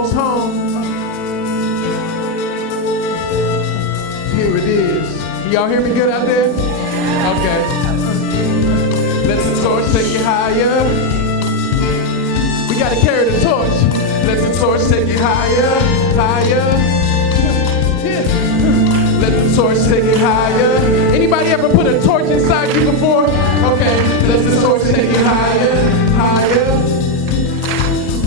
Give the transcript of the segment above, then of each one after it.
belongs home. Here it is. Can y'all hear me good out there? Okay. Let the torch take you higher. We gotta carry the torch. Let the torch take you higher, higher. Yeah. Let the torch take you higher. Anybody ever put a torch inside you before? Okay. Let the torch take you higher, higher.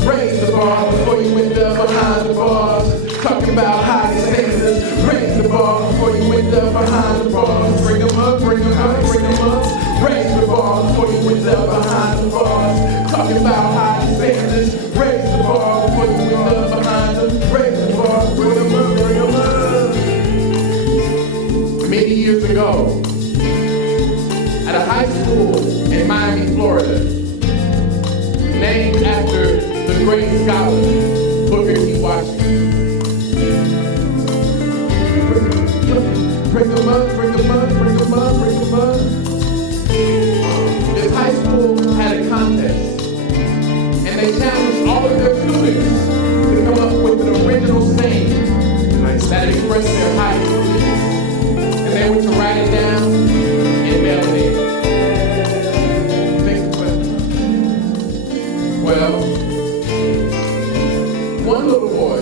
Raise the bar before you end up behind the bars. Talking about high standards. Raise the bar before you end up behind the bars. Bring them up, bring them up, bring them up. Raise the bar before you end up behind the bars. Talking about high standards. Raise the bar before you end up behind them. Raise the bar, bring them up, bring them up. Many years ago, at a high school in Miami, Florida, named after the great scholar, Booker T. Washington. Bring them up, bring them up, bring them up, bring them up. This high school had a contest, and they challenged all of their students to come up with an original saying that expressed their highest beliefs. And they were to write it down and mail it in. Think about it. Well, one little boy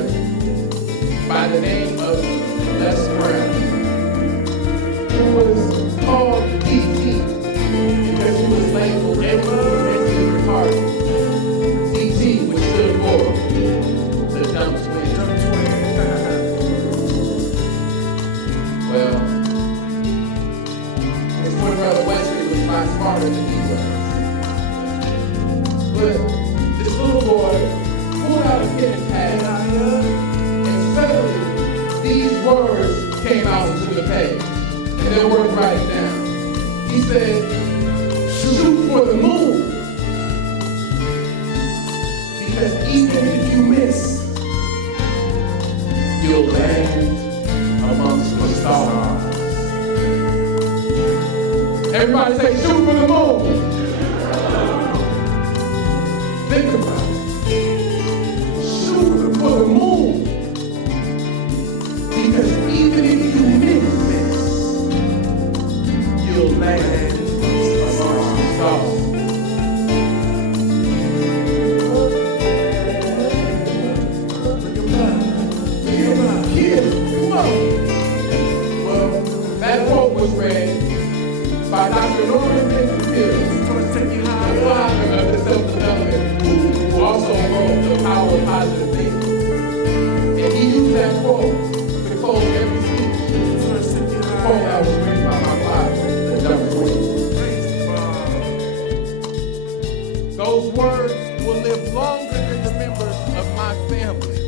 by the name of Les Brown was called E.T. because he was labeled mentally retarded. E.T., which stood for the dumb twin. Well, his twin brother Wesley was by smarter than he was. But this little boy pulled out a pen and pad, and suddenly these words came out into the page. And they're worth writing down. He said, shoot for the moon. Because even if you miss, you'll land amongst the stars. Everybody say, shoot for the moon. Think about it. Shoot for the moon. Because even if you miss, you'll land amongst the stars. Yeah, come on. Well, that quote was read by Dr. Norman Vincent, the father of the self-development, who also wrote The Power of Positive Thinking. And he used that quote to close every speech. The quote that was written by my father. Those words will live longer in the members of my family.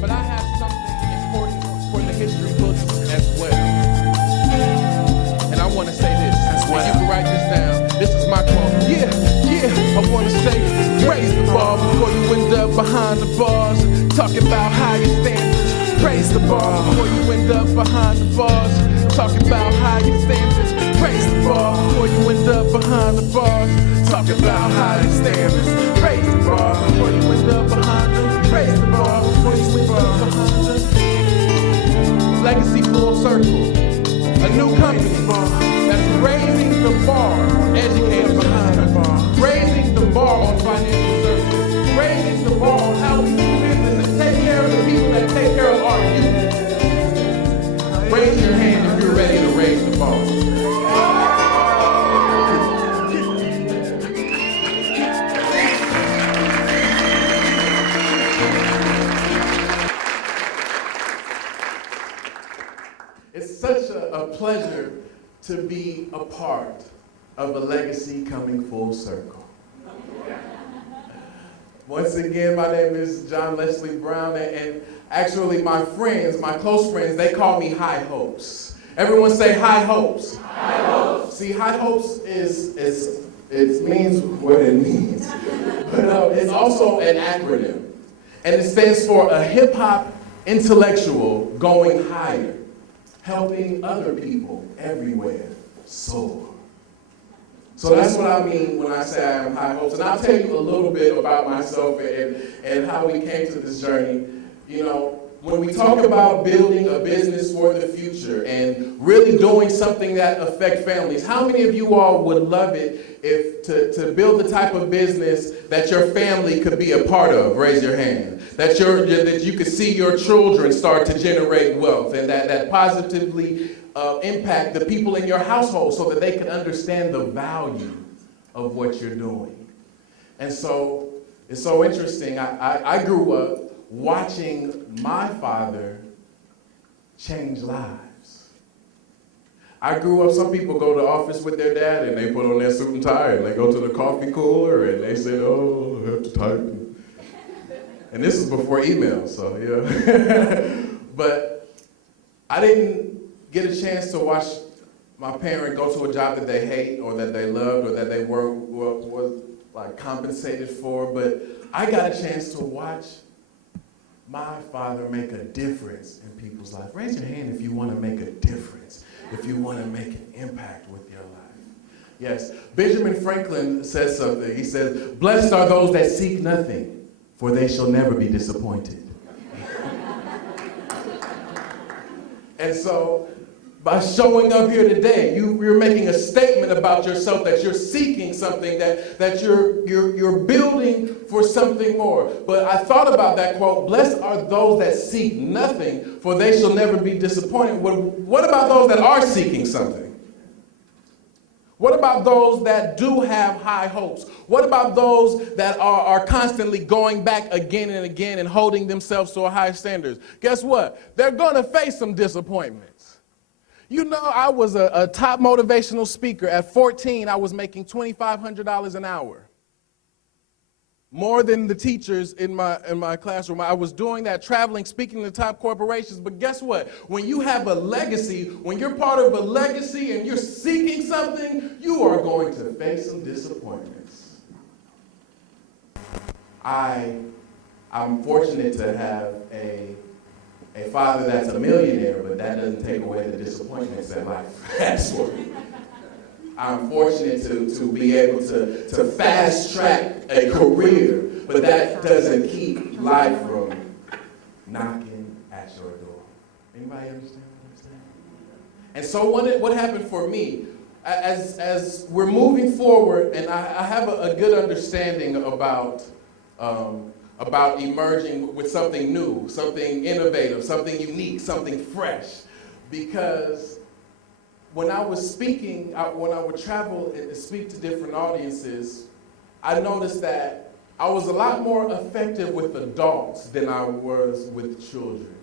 But I have something important for the history books as well. And I want to say this as well. You can write this down. This is my quote. Yeah. I want to say, raise the bar before you end up behind the bars. Talking about higher standards. Raise the bar before you end up behind the bars. Talking about higher standards. Raise the bar before you end up behind the bars. Talking about higher standards. Raise the bar before you end up behind them. Raise the bar before you end up behind them. Legacy Full Circle. A new company that's raising the bar on educators behind the bar. Raising the bar on financial services. Raising the bar on how we do business and take care of the people that take care of our youth. Raise your hand if you're ready to raise the bar. It's such a pleasure to be a part of a legacy coming full circle. Once again, my name is John Leslie Brown, and actually my friends, my close friends, they call me High Hopes. Everyone say High Hopes. High Hopes. See, High Hopes it means what it means, but it's also an acronym, and it stands for a hip-hop intellectual going higher, helping other people everywhere soar. So that's what I mean when I say I have high hopes. And I'll tell you a little bit about myself and how we came to this journey. You know, when we talk about building a business for the future and really doing something that affects families, how many of you all would love it if to build the type of business that your family could be a part of? Raise your hand. That you could see your children start to generate wealth and that positively impact the people in your household so that they can understand the value of what you're doing. And so it's so interesting. I grew up watching my father change lives. I grew up, some people go to the office with their dad and they put on their suit and tie and they go to the coffee cooler and they say, oh, I have to type. And this is before email, so yeah. But I didn't get a chance to watch my parent go to a job that they hate or that they loved or that they was like compensated for, but I got a chance to watch my father make a difference in people's life. Raise your hand if you want to make a difference, if you want to make an impact with your life. Yes, Benjamin Franklin says something. He says, blessed are those that seek nothing, for they shall never be disappointed. And so, by showing up here today, you're making a statement about yourself that you're seeking something, that you're building for something more. But I thought about that quote, blessed are those that seek nothing, for they shall never be disappointed. What about those that are seeking something? What about those that do have high hopes? What about those that are constantly going back again and again and holding themselves to a high standard? Guess what? They're going to face some disappointments. You know, I was a top motivational speaker. At 14, I was making $2,500 an hour. More than the teachers in my classroom. I was doing that, traveling, speaking to top corporations. But guess what? When you have a legacy, when you're part of a legacy and you're seeking something, you are going to face some disappointments. I'm fortunate to have a father that's a millionaire, but that doesn't take away the disappointments that life has for me. I'm fortunate to be able to fast track a career, but that doesn't keep life from knocking at your door. Anybody understand what I'm saying? And so what happened for me, as we're moving forward, and I have a good understanding about emerging with something new, something innovative, something unique, something fresh. Because when I was speaking, when I would travel and speak to different audiences, I noticed that I was a lot more effective with adults than I was with children.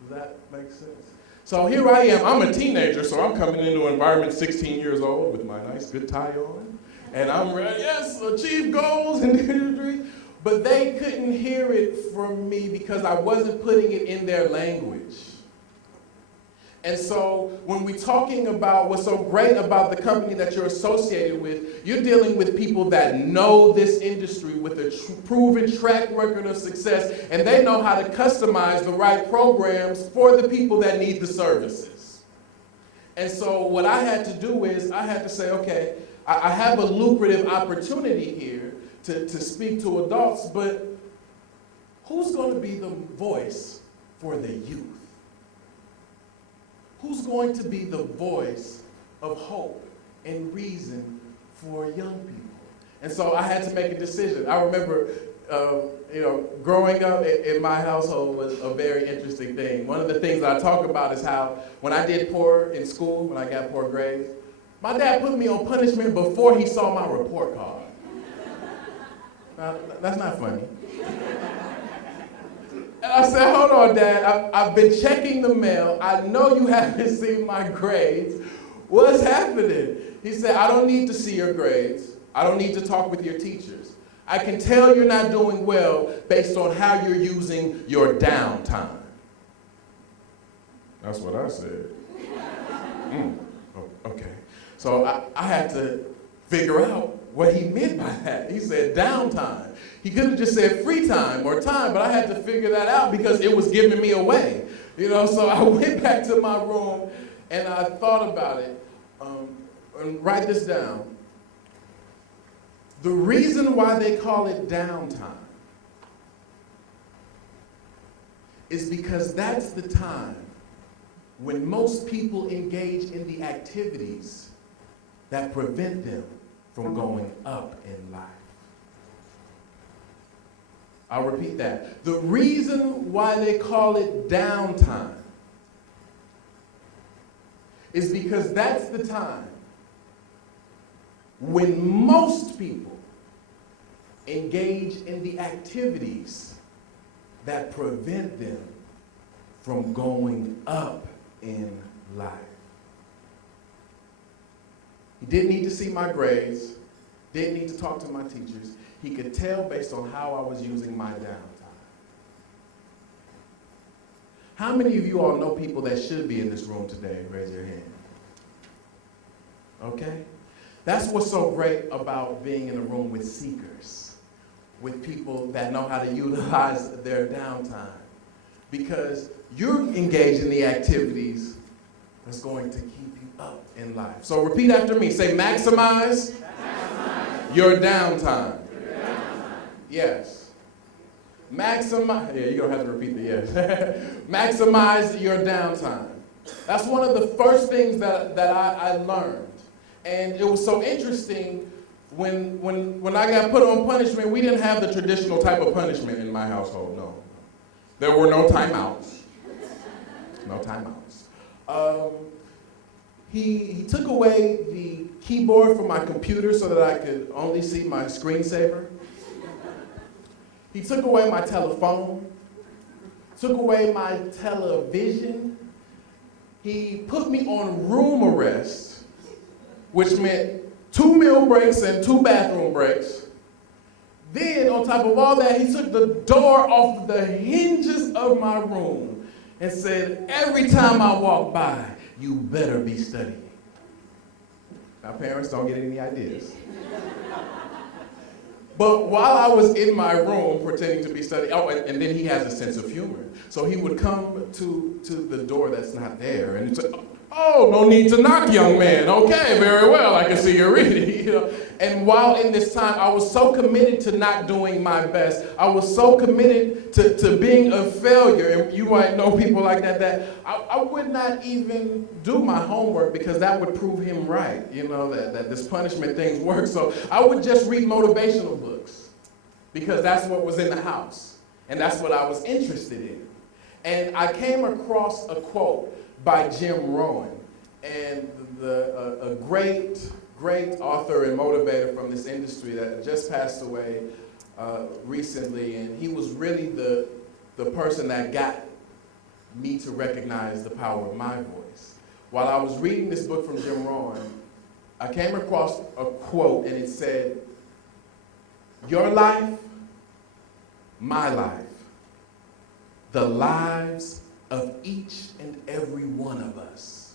Does that make sense? So here I am, I'm a teenager, so I'm coming into an environment 16 years old with my nice good tie on. And I'm ready, yes, achieve goals and dreams. But they couldn't hear it from me because I wasn't putting it in their language. And so when we're talking about what's so great about the company that you're associated with, you're dealing with people that know this industry with a proven track record of success, and they know how to customize the right programs for the people that need the services. And so what I had to do is I had to say, okay, I have a lucrative opportunity here to speak to adults, but who's going to be the voice for the youth? Who's going to be the voice of hope and reason for young people? And so I had to make a decision. I remember, growing up in my household was a very interesting thing. One of the things that I talk about is how when I did poor in school, when I got poor grades, my dad put me on punishment before he saw my report card. Now, that's not funny. And I said, hold on, Dad, I've been checking the mail. I know you haven't seen my grades. What's happening? He said, I don't need to see your grades. I don't need to talk with your teachers. I can tell you're not doing well based on how you're using your downtime. That's what I said. Okay. So I had to figure out what he meant by that. He said downtime. He could have just said free time or time, but I had to figure that out because it was giving me away. So I went back to my room and I thought about it. And write this down. The reason why they call it downtime is because that's the time when most people engage in the activities that prevent them from going up in life. I'll repeat that. The reason why they call it downtime is because that's the time when most people engage in the activities that prevent them from going up in life. He didn't need to see my grades, didn't need to talk to my teachers. He could tell based on how I was using my downtime. How many of you all know people that should be in this room today? Raise your hand. Okay? That's what's so great about being in a room with seekers, with people that know how to utilize their downtime. Because you're engaged in the activities that's going to keep you up in life. So repeat after me. Say, maximize your downtime. Yes. Maximize, yeah, you're going to have to repeat the yes. Maximize your downtime. That's one of the first things that I learned. And it was so interesting when I got put on punishment, we didn't have the traditional type of punishment in my household, no. There were no timeouts. No timeouts. He took away the keyboard from my computer so that I could only see my screensaver. He took away my telephone, took away my television. He put me on room arrest, which meant 2 meal breaks and 2 bathroom breaks. Then, on top of all that, he took the door off the hinges of my room and said, every time I walk by, you better be studying. Now, parents, don't get any ideas. But while I was in my room pretending to be studying, and then he has a sense of humor. So he would come to the door that's not there, and he'd say, oh, no need to knock, young man. Okay, very well, I can see you're reading. You know? And while in this time, I was so committed to not doing my best. I was so committed to being a failure. And you might know people like that I would not even do my homework because that would prove him right, you know, that this punishment things work. So I would just read motivational books because that's what was in the house. And that's what I was interested in. And I came across a quote by Jim Rohn, and a great author and motivator from this industry that just passed away recently, and he was really the person that got me to recognize the power of my voice. While I was reading this book from Jim Rohn, I came across a quote, and it said, your life, my life, the lives of each and every one of us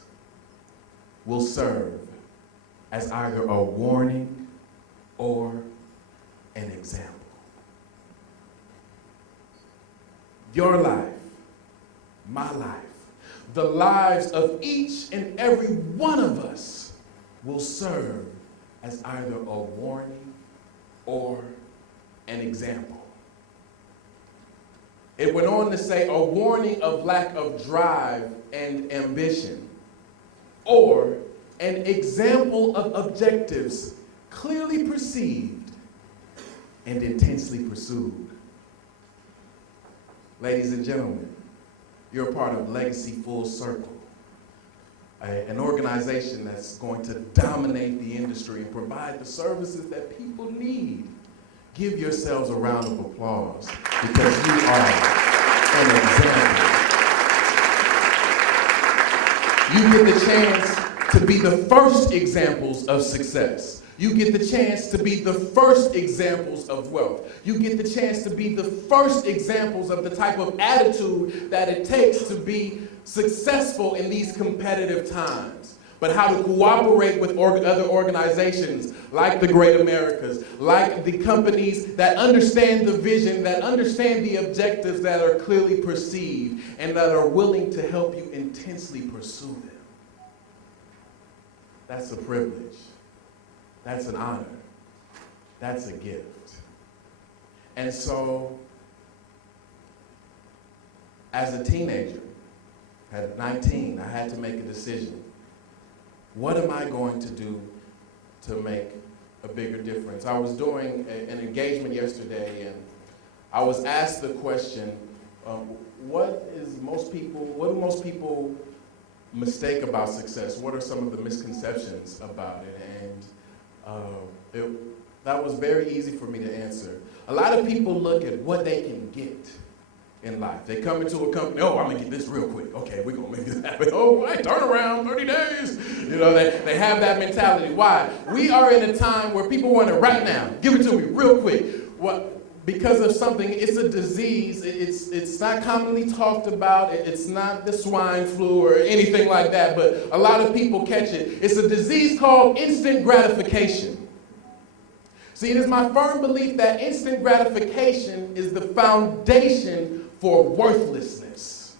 will serve as either a warning or an example. Your life, my life, the lives of each and every one of us will serve as either a warning or an example. It went on to say a warning of lack of drive and ambition, or an example of objectives clearly perceived and intensely pursued. Ladies and gentlemen, you're a part of Legacy Full Circle, an organization that's going to dominate the industry and provide the services that people need. Give yourselves a round of applause because you are an example. You get the chance to be the first examples of success. You get the chance to be the first examples of wealth. You get the chance to be the first examples of the type of attitude that it takes to be successful in these competitive times. But how to cooperate with other organizations like the Great Americas, like the companies that understand the vision, that understand the objectives that are clearly perceived, and that are willing to help you intensely pursue them. That's a privilege. That's an honor. that's a gift. And so, as a teenager, at 19, I had to make a decision. What am I going to do to make a bigger difference? I was doing an engagement yesterday, and I was asked the question, what do most people mistake about success? What are some of the misconceptions about it? And that was very easy for me to answer. A lot of people look at what they can get in life. They come into a company, oh, I'm gonna get this real quick. Okay, we're gonna make this happen. Oh, right, turn around, 30 days. You know, they have that mentality. Why? We are in a time where people want it right now. Give it to me real quick. Because of something, it's a disease, it's not commonly talked about, it's not the swine flu or anything like that, but a lot of people catch it. It's a disease called instant gratification. See, it is my firm belief that instant gratification is the foundation for worthlessness.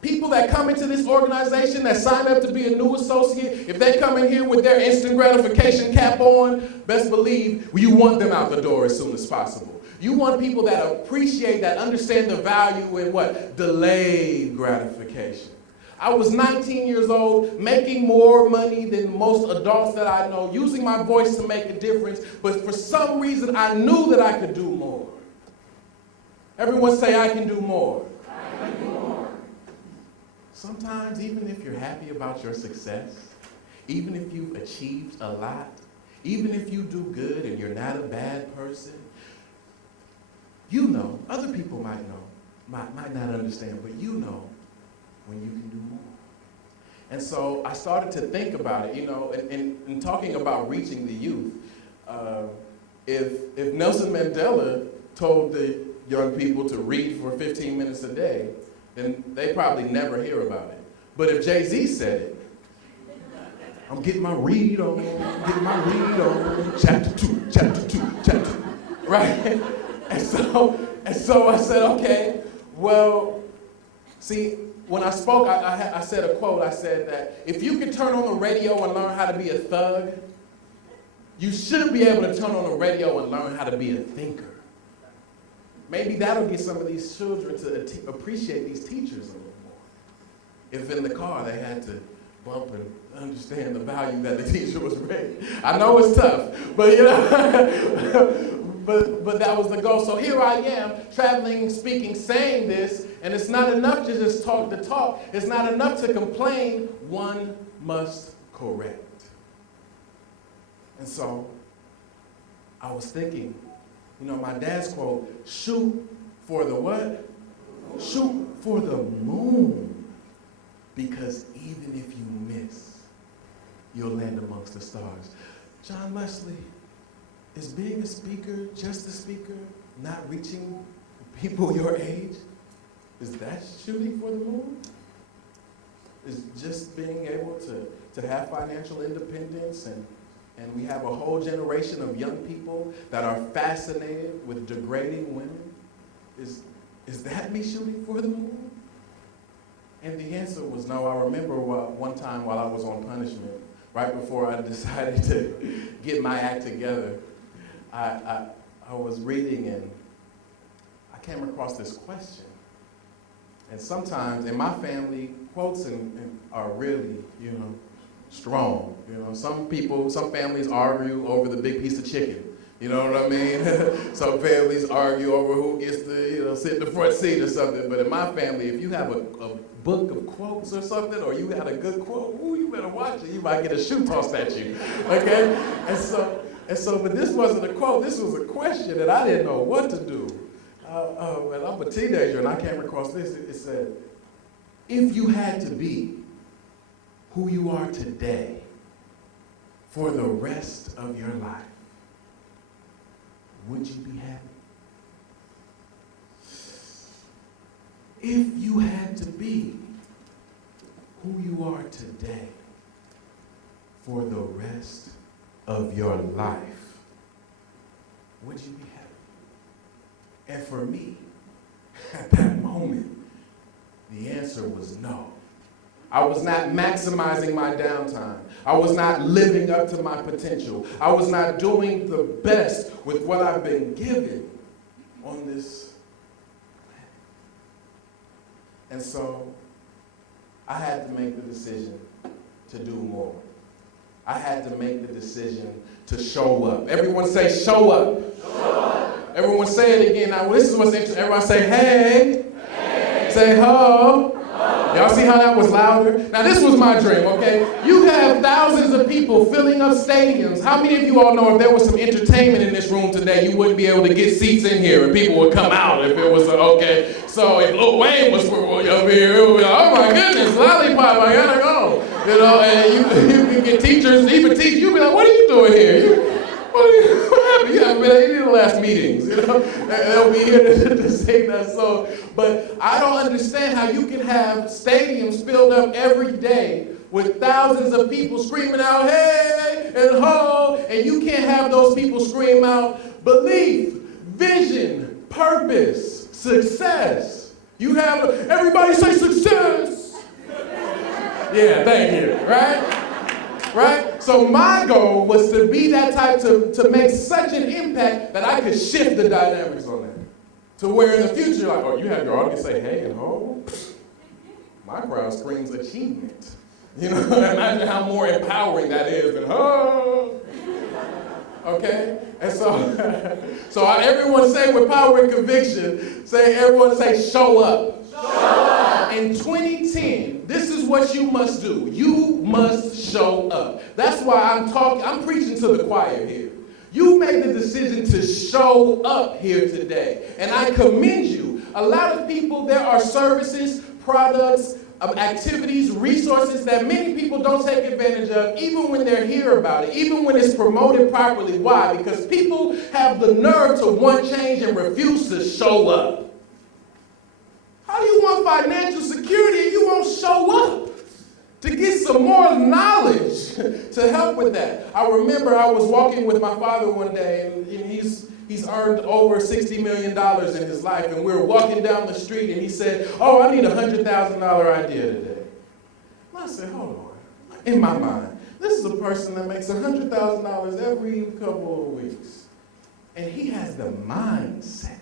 People that come into this organization, that sign up to be a new associate, if they come in here with their instant gratification cap on, best believe you want them out the door as soon as possible. You want people that appreciate, that understand the value in what? Delayed gratification. I was 19 years old, making more money than most adults that I know, using my voice to make a difference, but for some reason I knew that I could do more. Everyone say, I can do more. I can do more. Sometimes, even if you're happy about your success, even if you've achieved a lot, even if you do good and you're not a bad person, you know, other people might know, might not understand, but you know when you can do more. And so I started to think about it, you know, in talking about reaching the youth. If Nelson Mandela told the young people to read for 15 minutes a day, then they probably never hear about it. But if Jay-Z said it, I'm getting my read on, chapter 2, chapter 2, chapter 2, right? And so I said, okay, well, see, when I spoke, I said a quote. I said that if you can turn on the radio and learn how to be a thug, you should be able to turn on the radio and learn how to be a thinker. Maybe that'll get some of these children to appreciate these teachers a little more. If in the car they had to bump and understand the value that the teacher was bringing. I know it's tough, but you know. But that was the goal. So here I am, traveling, speaking, saying this, and it's not enough to just talk the talk. It's not enough to complain. One must correct. And so I was thinking, you know, my dad's quote, shoot for the what? Shoot for the moon. Because even if you miss, you'll land amongst the stars. John Leslie, is being a speaker, just a speaker, not reaching people your age? Is that shooting for the moon? Is just being able to have financial independence and we have a whole generation of young people that are fascinated with degrading women? Is that me shooting for the moon? And the answer was no. I remember one time while I was on punishment, right before I decided to get my act together, I was reading and I came across this question. And sometimes in my family, quotes are really, you know, strong. You know, some families argue over the big piece of chicken. You know what I mean? Some families argue over who gets to, you know, sit in the front seat or something. But in my family, if you have a book of quotes or something, or you had a good quote, ooh, you better watch it. You might get a shoe tossed at you. Okay? And so, but this wasn't a quote, this was a question that I didn't know what to do. And I'm a teenager and I came across this. It said, if you had to be who you are today for the rest of your life, would you be happy? If you had to be who you are today for the rest of your life, would you be happy? And for me, at that moment, the answer was no. I was not maximizing my downtime. I was not living up to my potential. I was not doing the best with what I've been given on this planet. And so I had to make the decision to do more. I had to make the decision to show up. Everyone say, show up. Show up. Everyone say it again. Now, this is what's interesting. Everyone say, hey. Hey. Say, ho. Ho. Y'all see how that was louder? Now, this was my dream, okay? You have thousands of people filling up stadiums. How many of you all know if there was some entertainment in this room today, you wouldn't be able to get seats in here and people would come out if it was, okay? So if Lil Wayne was up here, it would be like, oh my goodness, lollipop, I gotta go. You know, and you can get teachers, even teachers, you'll be like, what are you doing here? What happened? You haven't been at any of the last meetings, you know? They'll be here to sing that song. But I don't understand how you can have stadiums filled up every day with thousands of people screaming out, hey, and ho, and you can't have those people scream out belief, vision, purpose, success. You have, everybody say success. Yeah, thank you, right? Right? So my goal was to be that type to make such an impact that I could shift the dynamics on that. To where in the future, like, oh, you have your audience say, hey, and ho. My crowd screams achievement. You know, imagine how more empowering that is than ho. Okay? And so everyone say with power and conviction, everyone say show up. Show up. In 2010, this is what you must do. You must show up. That's why I'm preaching to the choir here. You made the decision to show up here today. And I commend you. A lot of people, there are services, products, activities, resources that many people don't take advantage of, even when they hear about it, even when it's promoted properly. Why? Because people have the nerve to want change and refuse to show up. How do you want financial security if you won't show up to get some more knowledge to help with that? I remember I was walking with my father one day, and he's earned over $60 million in his life, and we were walking down the street, and he said, oh, I need a $100,000 idea today. And I said, hold on. In my mind, this is a person that makes $100,000 every couple of weeks, and he has the mindset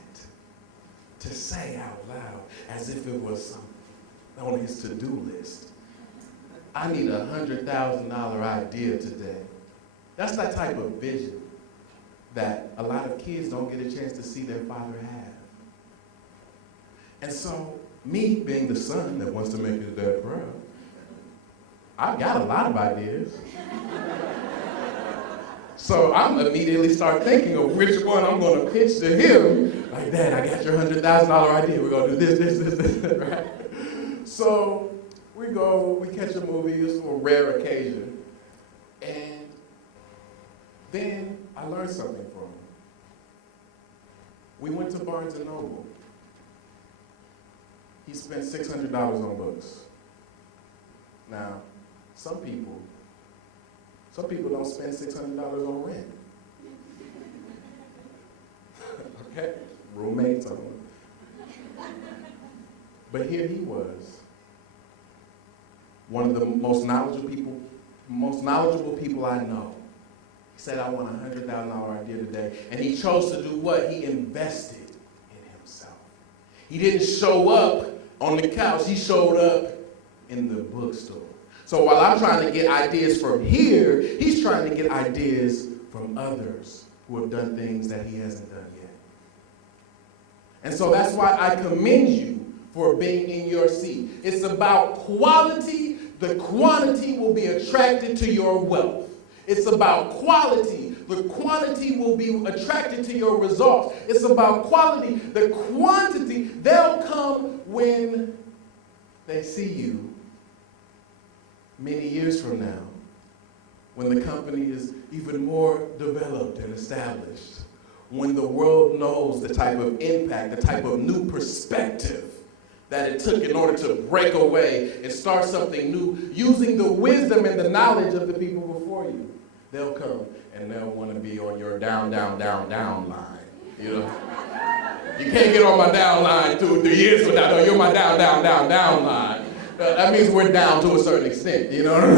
to say out loud as if it was something on his to-do list. I need a $100,000 idea today. That's that type of vision that a lot of kids don't get a chance to see their father have. And so, me being the son that wants to make his dad proud, I've got a lot of ideas. So I'm immediately start thinking of which one I'm going to pitch to him. Like, Dad, I got your $100,000 idea. We're going to do this, right? So we catch a movie. This is a rare occasion. And then I learned something from him. We went to Barnes & Noble. He spent $600 on books. Now, some people don't spend $600 on rent. Okay? Roommates on it. But here he was, one of the most knowledgeable people I know. He said, I want a $100,000 idea today. And he chose to do what? He invested in himself. He didn't show up on the couch. He showed up in the bookstore. So while I'm trying to get ideas from here, he's trying to get ideas from others who have done things that he hasn't done yet. And so that's why I commend you for being in your seat. It's about quality. The quantity will be attracted to your wealth. It's about quality. The quantity will be attracted to your results. It's about quality. The quantity, they'll come when they see you many years from now, when the company is even more developed and established, when the world knows the type of impact, the type of new perspective that it took in order to break away and start something new, using the wisdom and the knowledge of the people before you. They'll come and they'll want to be on your down line, you know? You can't get on my down line 2 or 3 years from now. No, you're my down line. That means we're down to a certain extent, you know what I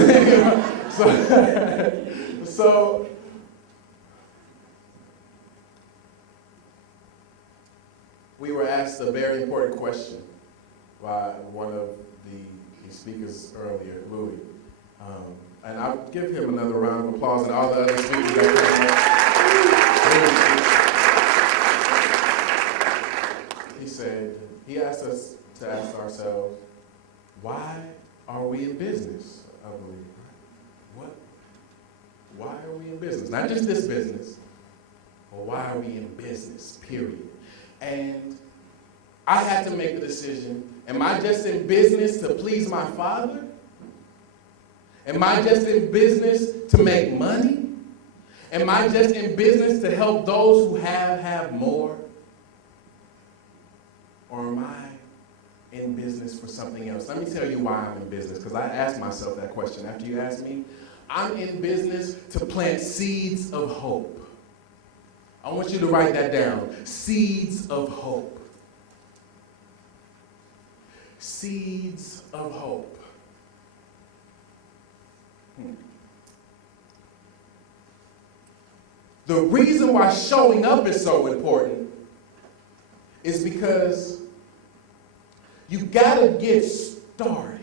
mean? So we were asked a very important question by one of the speakers earlier, Louis. And I'll give him another round of applause and all the other speakers that came up. He asked us to ask ourselves, why are we in business, I believe? Why are we in business? Not just this business, but why are we in business, period? And I had to make a decision. Am I just in business to please my father? Am I just in business to make money? Am I just in business to help those who have more? Or am I in business for something else? Let me tell you why I'm in business, because I asked myself that question after you asked me. I'm in business to plant seeds of hope. I want you to write that down. Seeds of hope. Seeds of hope. The reason why showing up is so important is because you gotta get started.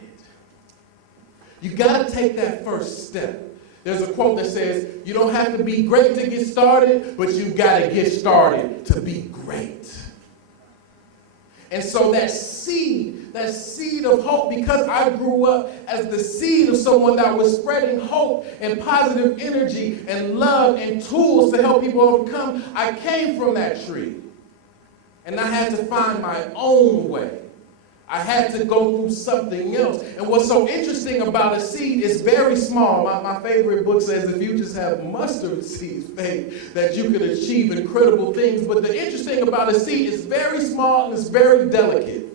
You gotta take that first step. There's a quote that says, you don't have to be great to get started, but you gotta get started to be great. And so that seed of hope, because I grew up as the seed of someone that was spreading hope and positive energy and love and tools to help people overcome, I came from that tree. And I had to find my own way. I had to go through something else. And what's so interesting about a seed is very small. My favorite book says if you just have mustard seed faith, that you could achieve incredible things. But the interesting about a seed is very small and it's very delicate.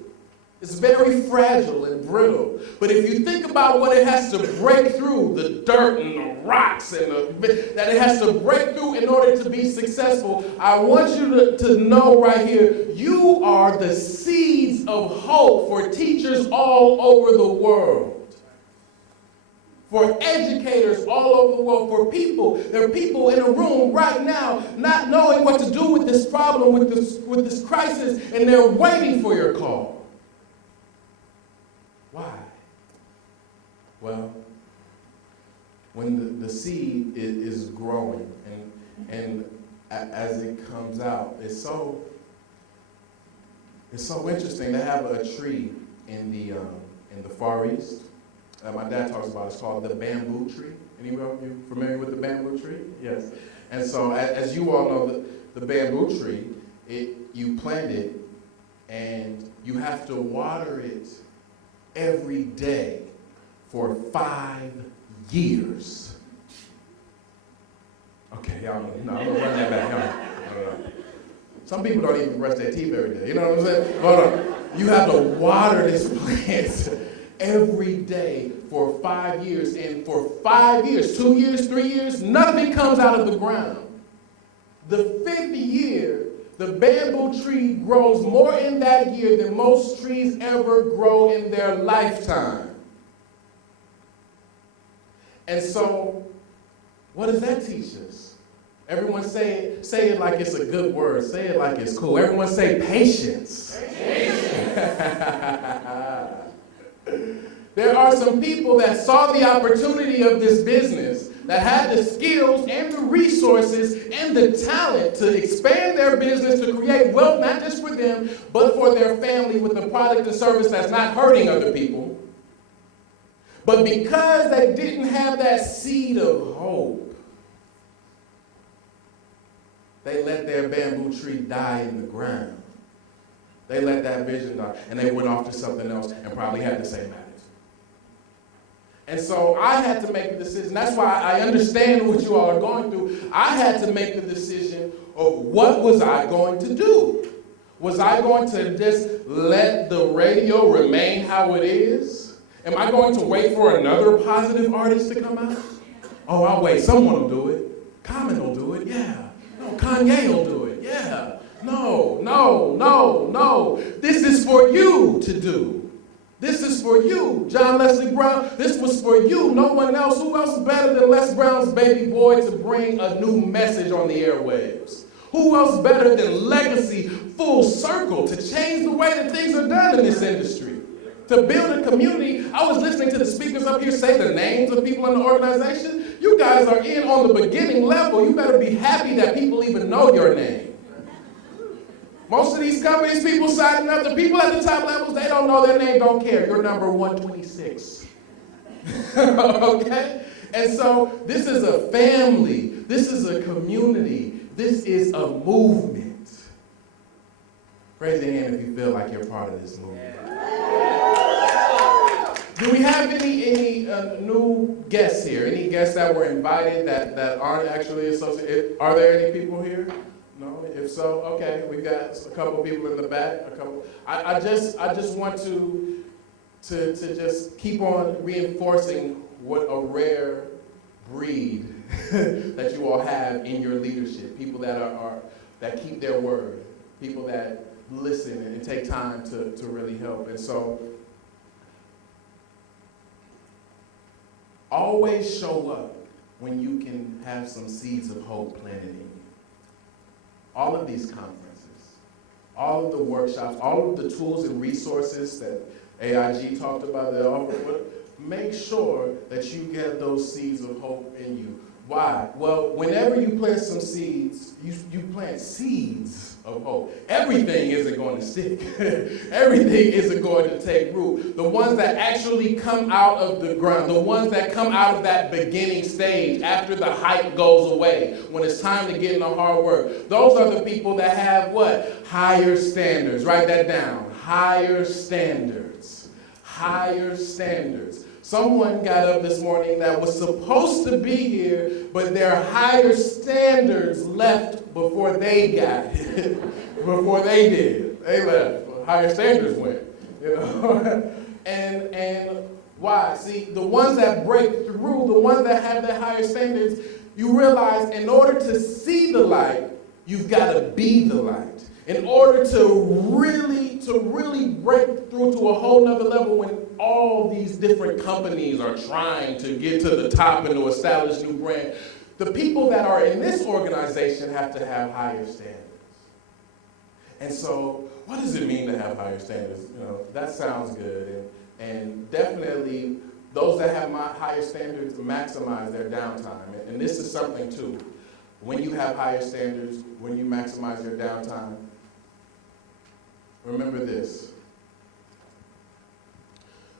It's very fragile and brittle. But if you think about what it has to break through, the dirt and the rocks and that it has to break through in order to be successful, I want you to know right here, you are the seeds of hope for teachers all over the world. For educators all over the world, for people. There are people in a room right now not knowing what to do with this problem, with this crisis, and they're waiting for your call. Why? Well, when the seed is growing and as it comes out, it's so interesting. They have a tree in the Far East. My dad talks about it. It's called the bamboo tree. Any of you familiar with the bamboo tree? Yes. And so, as you all know, the bamboo tree, you plant it, and you have to water it every day for 5 years. Okay, y'all, no, I'm gonna run that back. No. Some people don't even brush their teeth every day. You know what I'm saying? Hold on. You have to water this plant every day for 5 years. And for 5 years, 2 years, 3 years, nothing comes out of the ground. The 5th year, the bamboo tree grows more in that year than most trees ever grow in their lifetime. And so, what does that teach us? Everyone say it like it's a good word. Say it like it's cool. Everyone say patience. Patience. There are some people that saw the opportunity of this business, that had the skills and the resources and the talent to expand their business, to create wealth, not just for them, but for their family with a product and service that's not hurting other people. But because they didn't have that seed of hope, they let their bamboo tree die in the ground. They let that vision die, and they went off to something else and probably had the same attitude. And so I had to make a decision. That's why I understand what you all are going through. I had to make the decision of what was I going to do? Was I going to just let the radio remain how it is? Am I going to wait for another positive artist to come out? Oh, I'll wait. Someone will do it. Common will do it. Yeah. No, Kanye will do it. Yeah. No. This is for you to do. This is for you, John Leslie Brown. This was for you, no one else. Who else is better than Les Brown's baby boy to bring a new message on the airwaves? Who else better than Legacy Full Circle to change the way that things are done in this industry? To build a community. I was listening to the speakers up here say the names of people in the organization. You guys are in on the beginning level. You better be happy that people even know your name. Most of these companies, people signing up, the people at the top levels, they don't know their name, don't care. You're number 126. Okay? And so this is a family. This is a community. This is a movement. Raise your hand if you feel like you're part of this movement. Do we have any new guests here? Any guests that were invited that aren't actually associated? Are there any people here? No? If so, okay, we got a couple people in the back. I just want to just keep on reinforcing what a rare breed that you all have in your leadership. People that keep their word. People that listen and take time to really help. And so, always show up when you can have some seeds of hope planted in you. All of these conferences, all of the workshops, all of the tools and resources that AIG talked about that offer, make sure that you get those seeds of hope in you. Why? Well, whenever you plant some seeds, you plant seeds of hope. Everything isn't going to stick. Everything isn't going to take root. The ones that actually come out of the ground, the ones that come out of that beginning stage after the hype goes away, when it's time to get in the hard work, those are the people that have what? Higher standards. Write that down. Higher standards. Higher standards. Someone got up this morning that was supposed to be here, but their higher standards left before they got here. Before they did. They left. Higher standards went. You know? and why? See, the ones that break through, the ones that have the higher standards, you realize in order to see the light, you've got to be the light. In order to really break through to a whole nother level when all these different companies are trying to get to the top and to establish new brand, the people that are in this organization have to have higher standards. And so, what does it mean to have higher standards? You know, that sounds good, and definitely those that have higher standards maximize their downtime. And this is something too. When you have higher standards, when you maximize your downtime, remember this.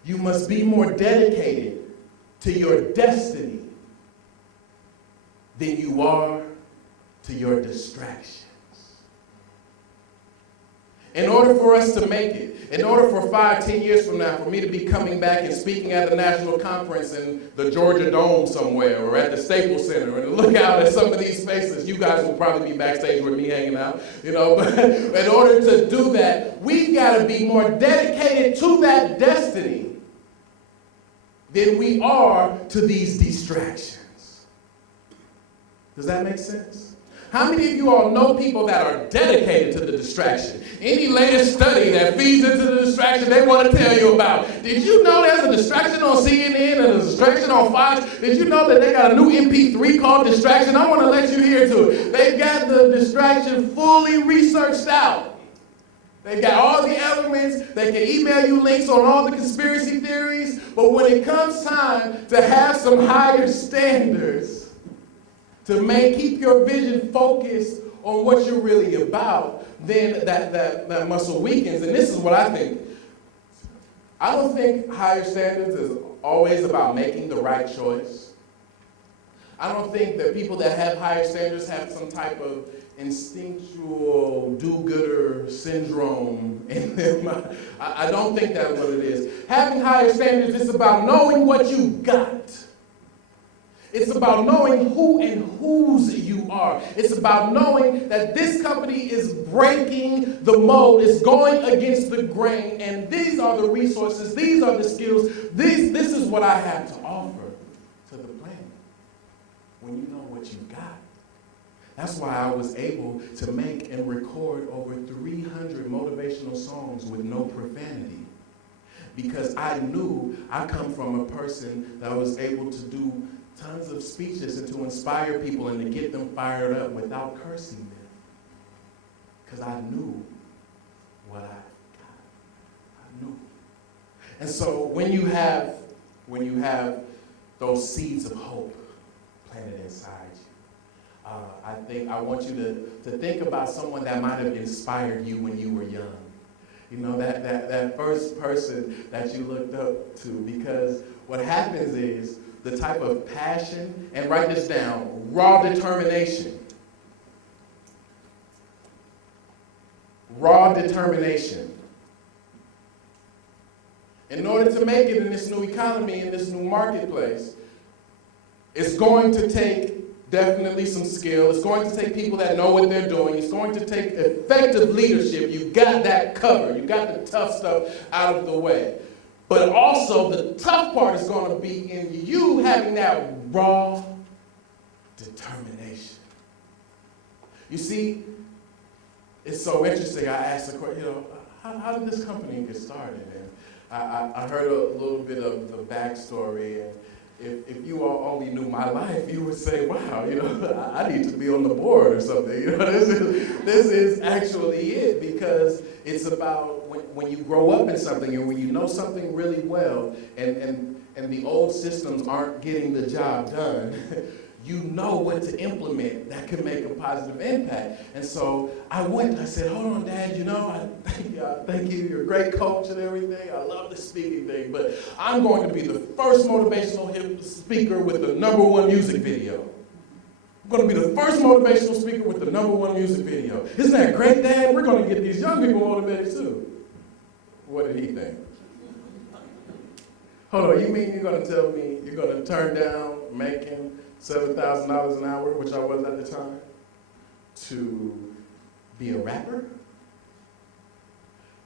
You must be more dedicated to your destiny than you are to your distractions. In order for us to make it, in order for 5-10 years from now, for me to be coming back and speaking at a national conference in the Georgia Dome somewhere or at the Staples Center, and to look out at some of these faces, you guys will probably be backstage with me hanging out, you know, but in order to do that, we've got to be more dedicated to that destiny than we are to these distractions. Does that make sense? How many of you all know people that are dedicated to the distraction? Any latest study that feeds into the distraction they want to tell you about? Did you know there's a distraction on CNN and a distraction on Fox? Did you know that they got a new MP3 called Distraction? I want to let you hear to it. They've got the distraction fully researched out. They've got all the elements. They can email you links on all the conspiracy theories. But when it comes time to have some higher standards, to keep your vision focused on what you're really about, then that muscle weakens. And this is what I think. I don't think higher standards is always about making the right choice. I don't think that people that have higher standards have some type of instinctual do-gooder syndrome in them. I don't think that's what it is. Having higher standards is about knowing what you got. It's about knowing who and whose you are. It's about knowing that this company is breaking the mold, it's going against the grain, and these are the resources, these are the skills, this is what I have to offer to the planet. When you know what you got. That's why I was able to make and record over 300 motivational songs with no profanity. because I knew I come from a person that was able to do tons of speeches and to inspire people and to get them fired up without cursing them. Because I knew what I knew. And so when you have those seeds of hope planted inside you, I want you to think about someone that might have inspired you when you were young. You know, that first person that you looked up to, because what happens is the type of passion, and write this down, raw determination. Raw determination. In order to make it in this new economy, in this new marketplace, it's going to take definitely some skill. It's going to take people that know what they're doing. It's going to take effective leadership. You got that covered. You got the tough stuff out of the way. But also the tough part is going to be in you having that raw determination. You see, it's so interesting. I asked the question, how did this company get started? And I heard a little bit of the backstory, and if you all only knew my life, you would say, wow, I need to be on the board or something. This is actually it, because it's about when you grow up in something and when you know something really well and the old systems aren't getting the job done, you know what to implement that can make a positive impact. And so I said, hold on, Dad, I thank you, you're a great coach and everything. I love the speaking thing, but I'm going to be the first motivational speaker with the #1 music video. I'm going to be the first motivational speaker with the #1 music video. Isn't that great, Dad? We're going to get these young people motivated too. What did he think? Hold on, you mean you're going to tell me you're going to turn down making $7,000 an hour, which I was at the time, to be a rapper?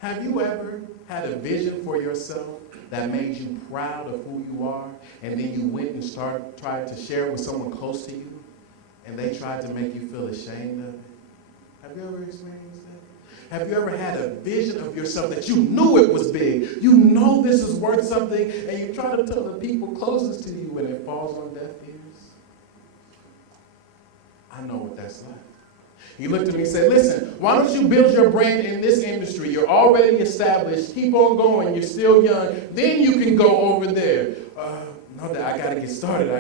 Have you ever had a vision for yourself that made you proud of who you are, and then you went and tried to share it with someone close to you, and they tried to make you feel ashamed of it? Have you ever experienced that? Have you ever had a vision of yourself that you knew it was big? You know this is worth something, and you try to tell the people closest to you, and it falls on deaf ears? I know what that's like. He looked at me and said, listen, why don't you build your brand in this industry? You're already established. Keep on going. You're still young. Then you can go over there. No, Dad, I got to get started.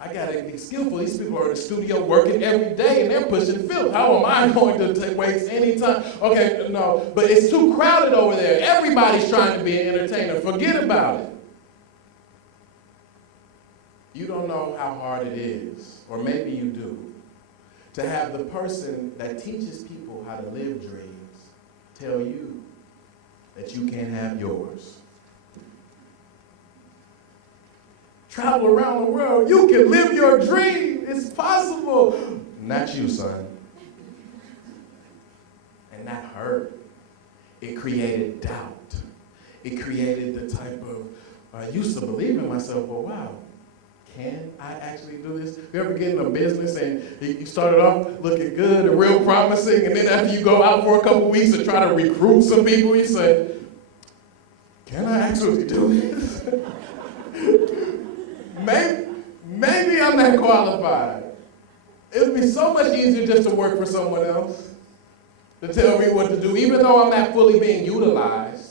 I got to get skillful. These people are in the studio working every day, and they're pushing film. How am I going to waste any time? Okay, no, but it's too crowded over there. Everybody's trying to be an entertainer. Forget about it. You don't know how hard it is, or maybe you do, to have the person that teaches people how to live dreams tell you that you can't have yours. Travel around the world, you can live your dream, it's possible. Not you, son. And that hurt. It created doubt. It created the type of, I used to believe in myself, but wow, can I actually do this? You ever get in a business and you started off looking good and real promising, and then after you go out for a couple weeks and try to recruit some people, you say, can I actually do this? Maybe I'm not qualified. It would be so much easier just to work for someone else, to tell me what to do, even though I'm not fully being utilized.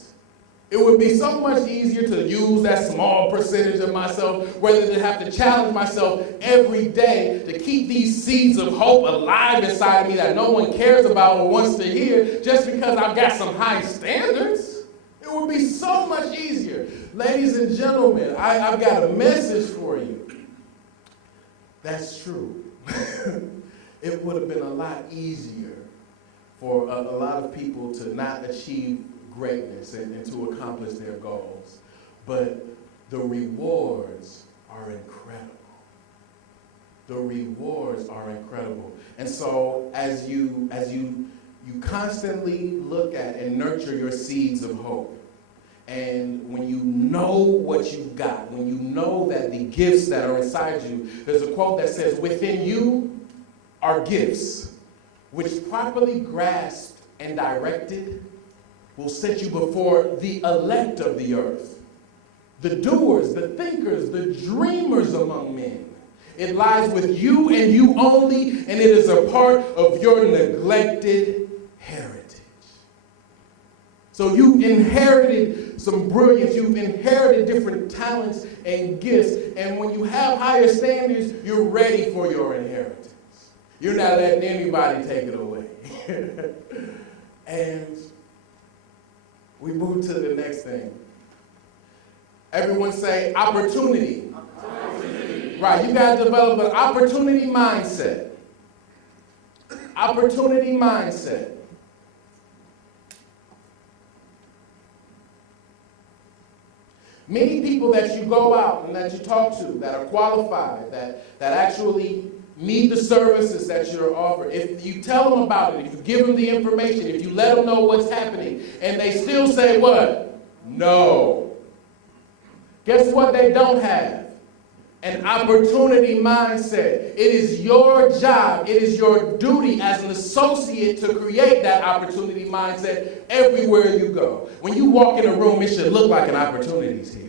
It would be so much easier to use that small percentage of myself rather than have to challenge myself every day to keep these seeds of hope alive inside of me that no one cares about or wants to hear just because I've got some high standards. It would be so much easier. Ladies and gentlemen, I've got a message for you. That's true. It would have been a lot easier for a lot of people to not achieve greatness and to accomplish their goals. But the rewards are incredible. The rewards are incredible. And so as you constantly look at and nurture your seeds of hope, and when you know what you've got, when you know that the gifts that are inside you, there's a quote that says, within you are gifts, which properly grasped and directed will set you before the elect of the earth, the doers, the thinkers, the dreamers among men. It lies with you and you only, and it is a part of your neglected heritage. So you've inherited some brilliance, you've inherited different talents and gifts, and when you have higher standards, you're ready for your inheritance. You're not letting anybody take it away. And we move to the next thing. Everyone say opportunity. Opportunity. Right, you got to develop an opportunity mindset. Opportunity mindset. Many people that you go out and that you talk to that are qualified, that actually need the services that you're offered, if you tell them about it, if you give them the information, if you let them know what's happening, and they still say what? No. Guess what they don't have? An opportunity mindset. It is your job, it is your duty as an associate to create that opportunity mindset everywhere you go. When you walk in a room, it should look like an opportunity is here.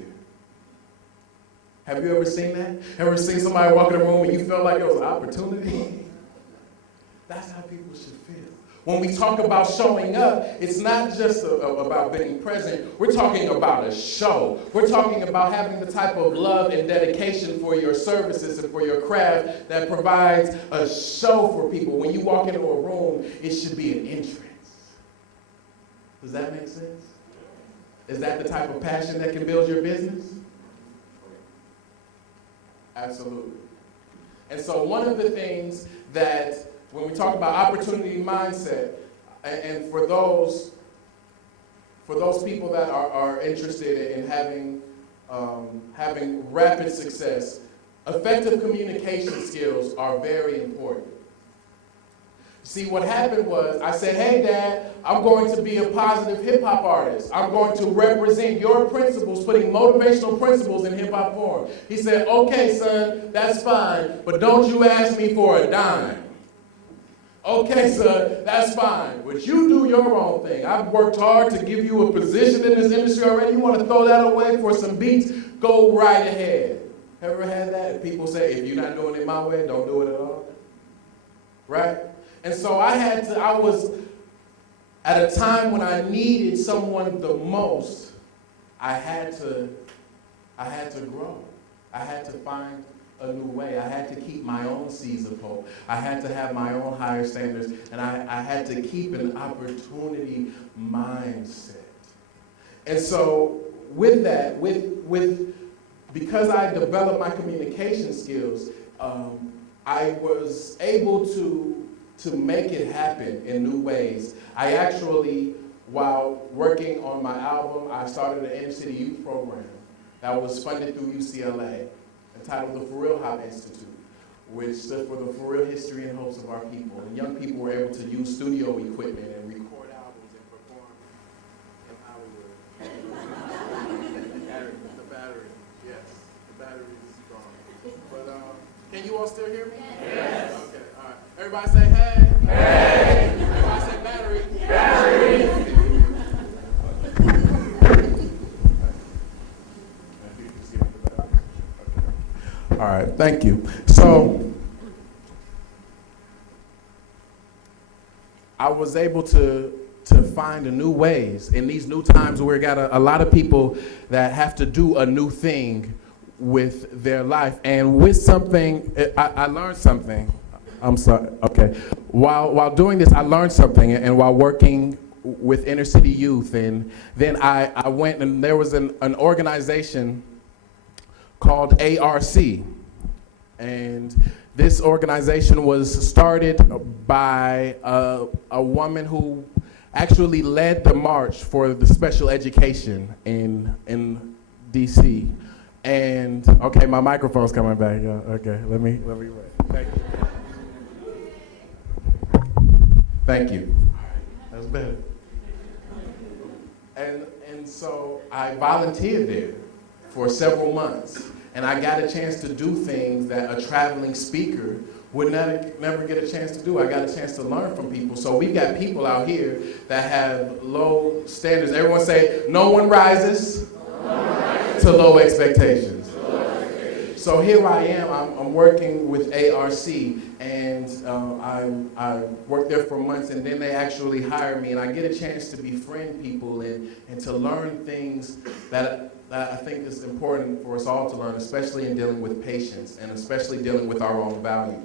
Have you ever seen that? Ever seen somebody walk in a room and you felt like it was an opportunity? That's how people should feel. When we talk about showing up, it's not just about being present. We're talking about a show. We're talking about having the type of love and dedication for your services and for your craft that provides a show for people. When you walk into a room, it should be an entrance. Does that make sense? Is that the type of passion that can build your business? Absolutely. And so one of the things that when we talk about opportunity mindset, and for those people that are interested in having rapid success, effective communication skills are very important. See, what happened was I said, hey, Dad, I'm going to be a positive hip-hop artist. I'm going to represent your principles, putting motivational principles in hip-hop form. He said, okay, son, that's fine, but don't you ask me for a dime. Okay, son, that's fine, but you do your own thing. I've worked hard to give you a position in this industry already. You want to throw that away for some beats? Go right ahead. Ever had that? People say, if you're not doing it my way, don't do it at all. Right? And so I was at a time when I needed someone the most. I had to grow. I had to find a new way. I had to keep my own seeds of hope. I had to have my own higher standards, and I had to keep an opportunity mindset. And so with that, because I developed my communication skills, I was able to make it happen in new ways. I actually, while working on my album, I started an inner city youth program that was funded through UCLA, entitled the For Real Hop Institute, which stood for the For Real History and Hopes of Our People. And young people were able to use studio equipment and record albums and perform in Hollywood. The battery, yes, the battery is strong. But can you all still hear me? Yes. Okay, all right. Everybody say hey. Hey. Everybody say battery. Battery. All right, thank you. So I was able to find a new ways in these new times where we got a lot of people that have to do a new thing with their life. And with something, I learned something. I'm sorry, okay. While doing this, I learned something, and while working with inner city youth, and then I went, and there was an organization called ARC. And this organization was started by a woman who actually led the march for the special education in DC. And okay, my microphone's coming back. Okay, let me wait. Thank you. Thank you. That's better. And so I volunteered there for several months. And I got a chance to do things that a traveling speaker would never get a chance to do. I got a chance to learn from people. So we've got people out here that have low standards. Everyone say, no one rises to low expectations. So here I am, I'm working with ARC, and I worked there for months, and then they actually hire me, and I get a chance to befriend people and to learn things that I think is important for us all to learn, especially in dealing with patience, and especially dealing with our own value.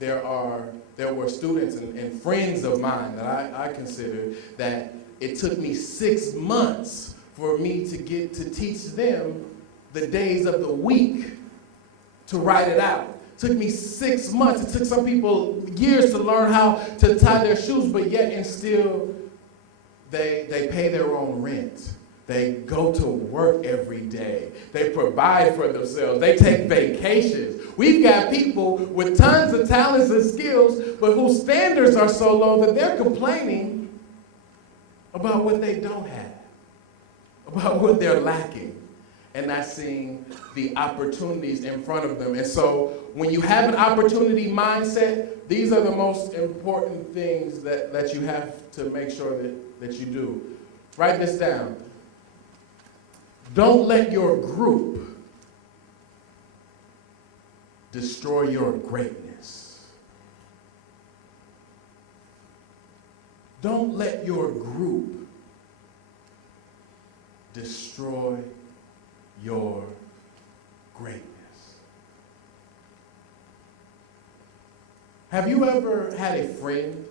There were students and friends of mine that I consider that it took me 6 months for me to get to teach them the days of the week to write it out. It took me 6 months. It took some people years to learn how to tie their shoes, but yet and still they pay their own rent. They go to work every day. They provide for themselves. They take vacations. We've got people with tons of talents and skills, but whose standards are so low that they're complaining about what they don't have, about what they're lacking, and not seeing the opportunities in front of them. And so when you have an opportunity mindset, these are the most important things that you have to make sure that you do. Write this down. Don't let your group destroy your greatness. Don't let your group destroy your greatness. Have you ever had a friend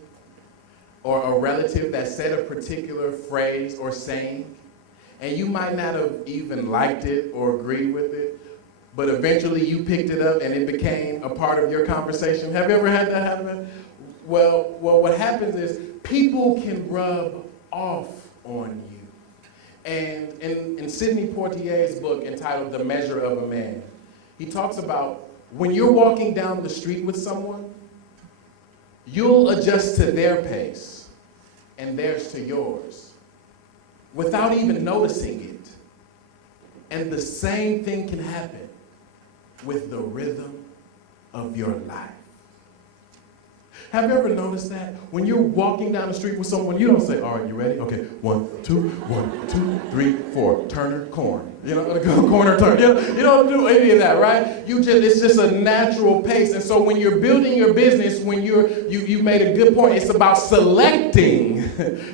or a relative that said a particular phrase or saying, and you might not have even liked it or agreed with it, but eventually you picked it up and it became a part of your conversation? Have you ever had that happen? Well, what happens is people can rub off on you. And in Sidney Poitier's book entitled The Measure of a Man, he talks about when you're walking down the street with someone, you'll adjust to their pace and theirs to yours without even noticing it. And the same thing can happen with the rhythm of your life. Have you ever noticed that? When you're walking down the street with someone, you don't say, all right, you ready? Okay, 1, 2, 3, 4, turner, corn. You know, corner, turn. You don't do any of that, right? It's just a natural pace. And so when you're building your business, when you made a good point, it's about selecting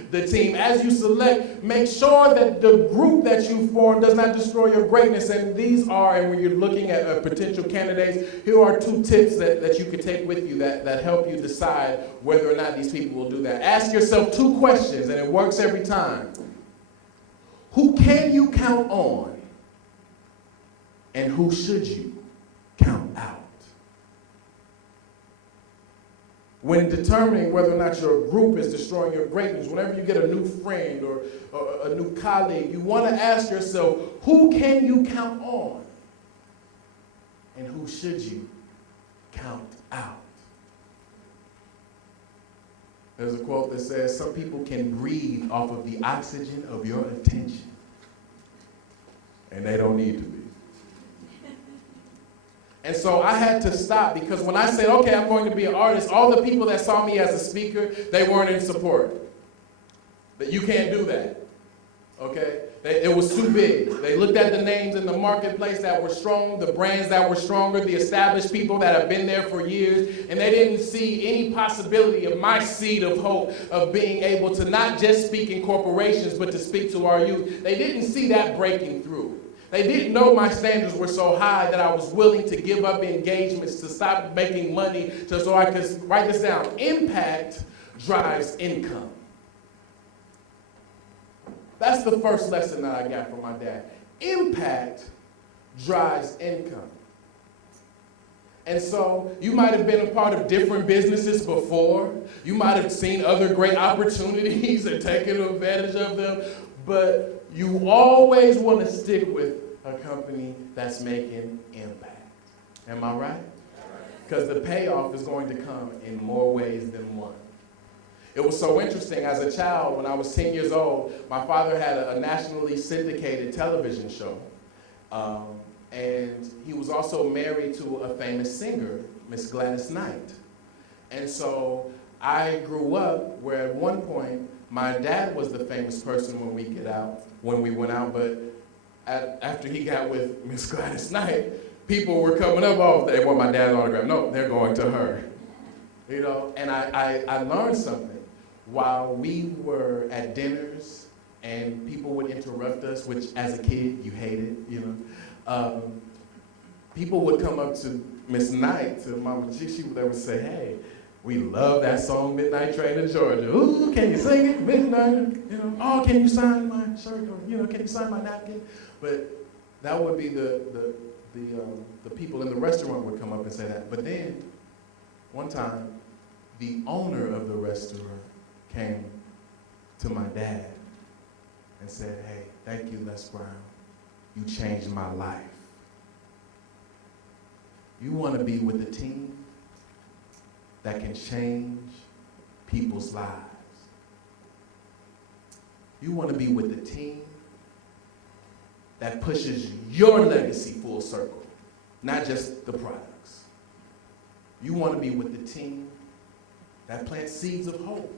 the team. As you select, make sure that the group that you form does not destroy your greatness. And these are, and when you're looking at potential candidates, here are 2 tips that you can take with you that help you decide whether or not these people will do that. Ask yourself 2 questions, and it works every time. Who can you count on? And who should you count out? When determining whether or not your group is destroying your greatness, whenever you get a new friend or a new colleague, you want to ask yourself, who can you count on? And who should you count out? There's a quote that says, some people can breathe off of the oxygen of your attention, and they don't need to be. And so I had to stop, because when I said, okay, I'm going to be an artist, all the people that saw me as a speaker, they weren't in support. That you can't do that, okay? It was too big. They looked at the names in the marketplace that were strong, the brands that were stronger, the established people that have been there for years, and they didn't see any possibility of my seed of hope of being able to not just speak in corporations, but to speak to our youth. They didn't see that breaking through. They didn't know my standards were so high that I was willing to give up engagements, to stop making money, so I could write this down. Impact drives income. That's the first lesson that I got from my dad. Impact drives income. And so you might have been a part of different businesses before. You might have seen other great opportunities and taken advantage of them, but you always want to stick with a company that's making impact. Am I right? Because the payoff is going to come in more ways than one. It was so interesting. As a child, when I was 10 years old, my father had a nationally syndicated television show. And he was also married to a famous singer Miss Gladys Knight. And so I grew up where at one point, my dad was the famous person when we went out, but after he got with Miss Gladys Knight, people were coming up, oh, they want my dad's autograph. No, they're going to her. You know, and I learned something. While we were at dinners and people would interrupt us, which as a kid you hated, you know, people would come up to Miss Knight, to Mama G, they would say, hey, we love that song, Midnight Train to Georgia. Ooh, can you sing it? Midnight, you know, oh, can you sign my shirt? Or, you know, can you sign my napkin? But that would be the people in the restaurant would come up and say that. But then, one time, the owner of the restaurant came to my dad and said, hey, thank you, Les Brown. You changed my life. You want to be with a team that can change people's lives. You want to be with a team that pushes your legacy full circle, not just the products. You want to be with the team that plants seeds of hope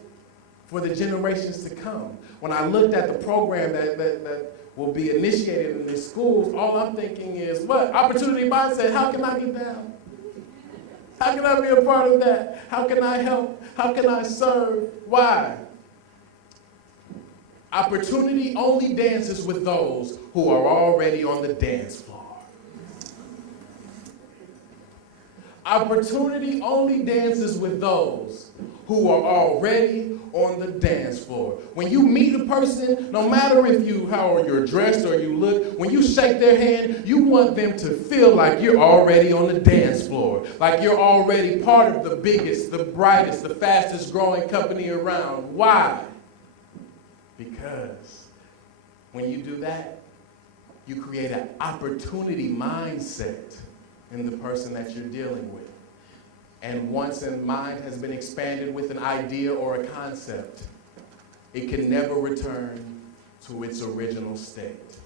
for the generations to come. When I looked at the program that will be initiated in these schools, all I'm thinking is, what? Opportunity mindset, how can I get down? How can I be a part of that? How can I help? How can I serve? Why? Opportunity only dances with those who are already on the dance floor. Opportunity only dances with those who are already on the dance floor. When you meet a person, no matter how you're dressed or you look, when you shake their hand, you want them to feel like you're already on the dance floor, like you're already part of the biggest, the brightest, the fastest growing company around. Why? Because when you do that, you create an opportunity mindset in the person that you're dealing with. And once a mind has been expanded with an idea or a concept, it can never return to its original state.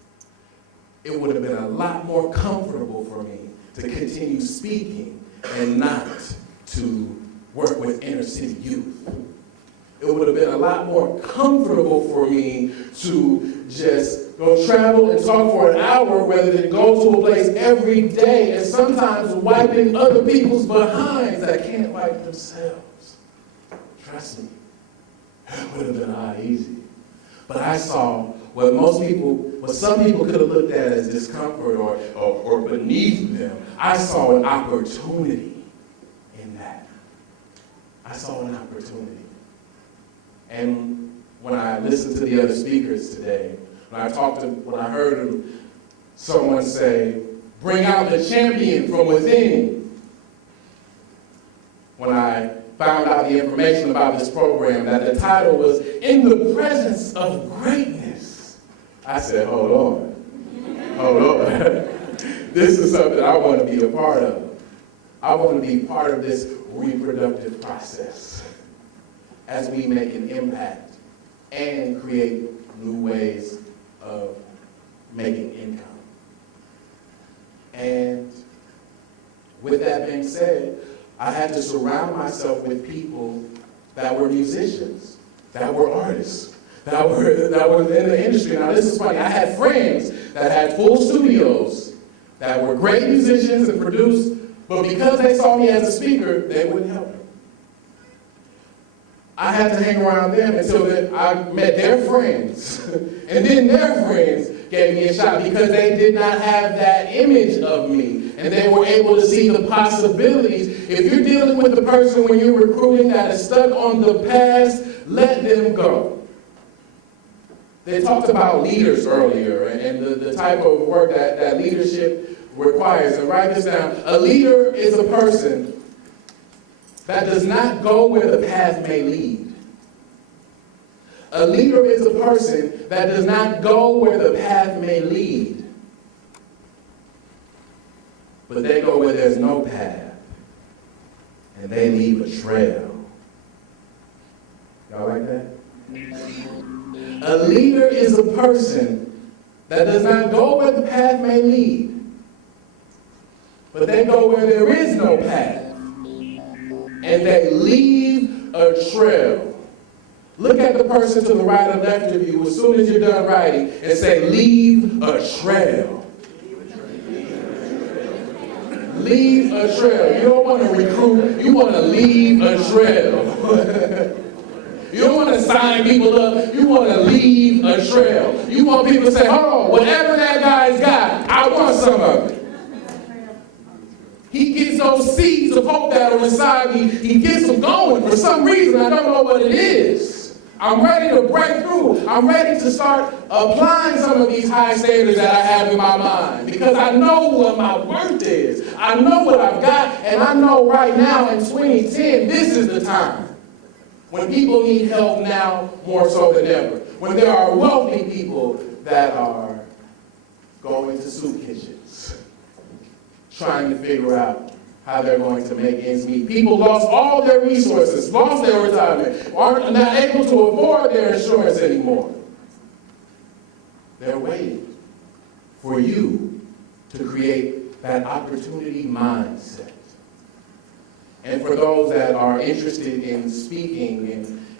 It would have been a lot more comfortable for me to continue speaking and not to work with inner city youth. It would have been a lot more comfortable for me to just go travel and talk for an hour rather than go to a place every day and sometimes wiping other people's behinds that can't wipe themselves. Trust me, it would have been a lot easier. But I saw what some people could have looked at as discomfort or beneath them. I saw an opportunity in that. I saw an opportunity. And when I listened to the other speakers today, when I heard someone say, bring out the champion from within. When I found out the information about this program, that the title was In the Presence of Greatness, I said, hold on. This is something I want to be a part of. I want to be part of this reproductive process as we make an impact and create new ways of making income. And with that being said, I had to surround myself with people that were musicians, that were artists, that were in the industry. Now this is funny, I had friends that had full studios, that were great musicians and produced, but because they saw me as a speaker, they wouldn't help me. I had to hang around them until I met their friends. And then their friends gave me a shot because they did not have that image of me. And they were able to see the possibilities. If you're dealing with the person when you're recruiting that is stuck on the past, let them go. They talked about leaders earlier and the type of work that leadership requires. And write this down. A leader is a person that does not go where the path may lead. A leader is a person that does not go where the path may lead, but they go where there's no path, and they leave a trail. Y'all like that? A leader is a person that does not go where the path may lead, but they go where there is no path, and they leave a trail. Look at the person to the right or left of you as soon as you're done writing and say, leave a trail. Leave a trail. You don't want to recruit, you want to leave a trail. You don't want to sign people up, you want to leave a trail. You want people to say, oh, whatever that guy's got, I want some of it. He gets those seeds of hope that are inside me, he gets them going for some reason, I don't know what it is. I'm ready to break through. I'm ready to start applying some of these high standards that I have in my mind because I know what my worth is. I know what I've got, and I know right now in 2010, this is the time when people need help now more so than ever. When there are wealthy people that are going to soup kitchens, trying to figure out how they're going to make ends meet. People lost all their resources, lost their retirement, are not able to afford their insurance anymore. They're waiting for you to create that opportunity mindset. And for those that are interested in speaking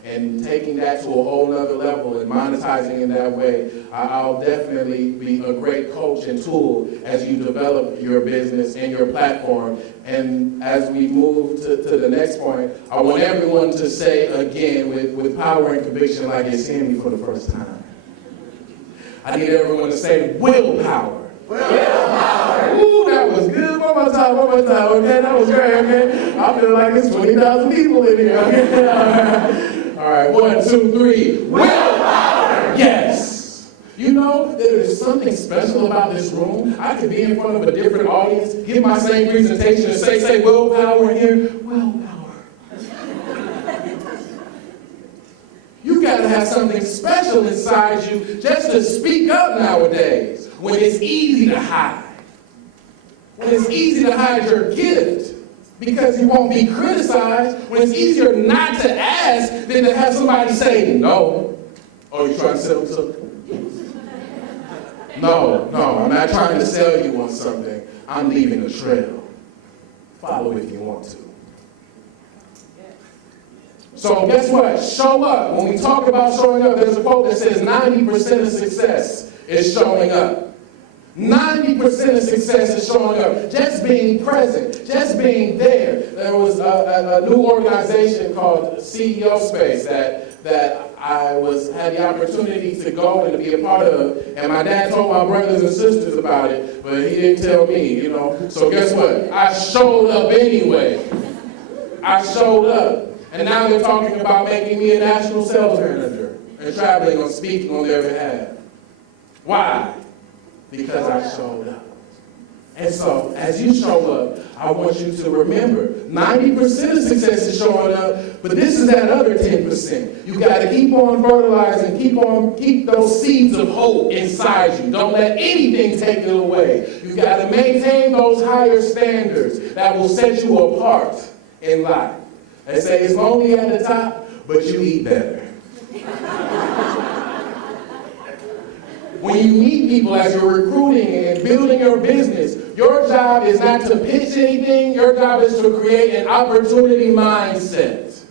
and taking that to a whole nother level and monetizing in that way, I'll definitely be a great coach and tool as you develop your business and your platform. And as we move to the next point, I want everyone to say again with power and conviction like you're seeing me for the first time. I need everyone to say willpower. Willpower. Ooh, that was good. One more time, okay? That was great, okay? I feel like it's 20,000 people in here, okay? All right, 1, 2, 3. Willpower! Yes! You know, there is something special about this room. I could be in front of a different audience, give my same presentation, and say willpower in here. Willpower. You got to have something special inside you just to speak up nowadays when it's easy to hide. When it's easy to hide your gift because you won't be criticized. When it's easier not to ask than to have somebody say no. Oh, you trying to sell something? No, I'm not trying to sell you on something. I'm leaving a trail. Follow if you want to. So guess what? Show up. When we talk about showing up, there's a quote that says 90% of success is showing up. 90% of success is showing up. Just being present. Just being there. There was a new organization called CEO Space that I had the opportunity to go and to be a part of. And my dad told my brothers and sisters about it, but he didn't tell me, you know. So guess what? I showed up anyway. I showed up. And now they're talking about making me a national sales manager and traveling and speaking on their behalf. Why? Because I showed up. And so, as you show up, I want you to remember, 90% of success is showing up, but this is that other 10%. You got to keep on fertilizing, keep those seeds of hope inside you. Don't let anything take it away. You got to maintain those higher standards that will set you apart in life. They say it's lonely at the top, but you eat better. When you meet people as you're recruiting and building your business, your job is not to pitch anything, your job is to create an opportunity mindset.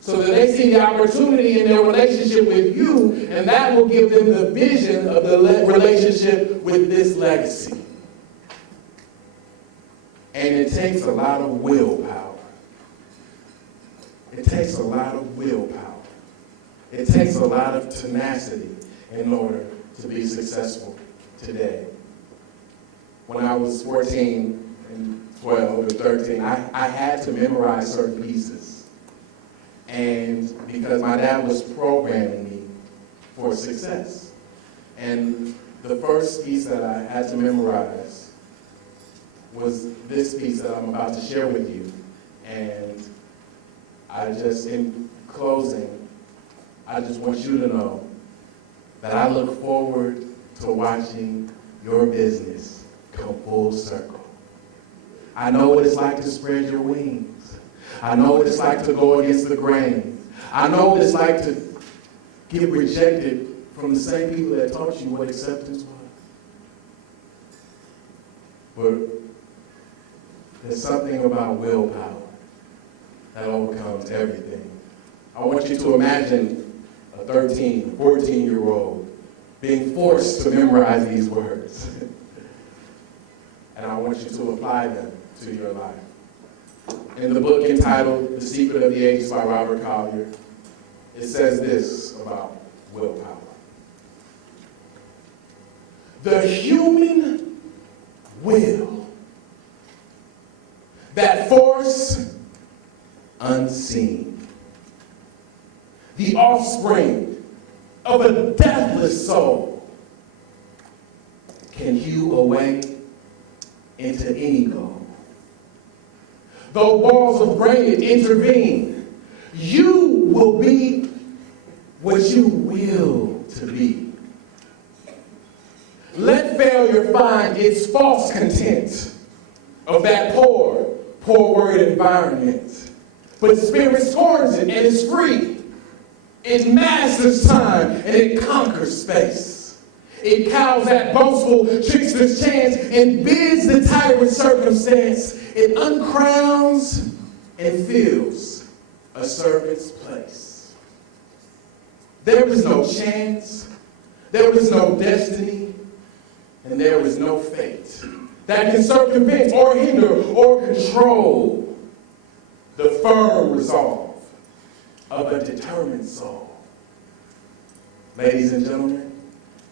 So that they see the opportunity in their relationship with you, and that will give them the vision of the relationship with this legacy. And it takes a lot of willpower. It takes a lot of willpower. It takes a lot of tenacity in order to be successful today. When I was 14 and 12 or 13, I had to memorize certain pieces. And because my dad was programming me for success. And the first piece that I had to memorize was this piece that I'm about to share with you. And in closing, I just want you to know that I look forward to watching your business come full circle. I know what it's like to spread your wings. I know what it's like to go against the grain. I know what it's like to get rejected from the same people that taught you what acceptance was. But there's something about willpower that overcomes everything. I want you to imagine a 13, 14-year-old being forced to memorize these words. And I want you to apply them to your life. In the book entitled The Secret of the Ages by Robert Collier, it says this about willpower. The human will, that force unseen, the offspring of a deathless soul, can hew a way into any goal. Though walls of granite intervene, you will be what you will to be. Let failure find its false content of that poor word environment. But spirit scorns it and is free. It masters time and it conquers space. It cows that boastful trickster's chance and bids the tyrant circumstance. It uncrowns and fills a servant's place. There is no chance, there is no destiny, and there is no fate that can circumvent or hinder or control the firm resolve of a determined soul. Ladies and gentlemen,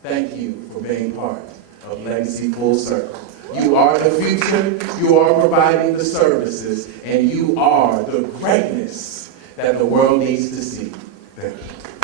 thank you for being part of Legacy Full Circle. You are the future, you are providing the services, and you are the greatness that the world needs to see. Thank you.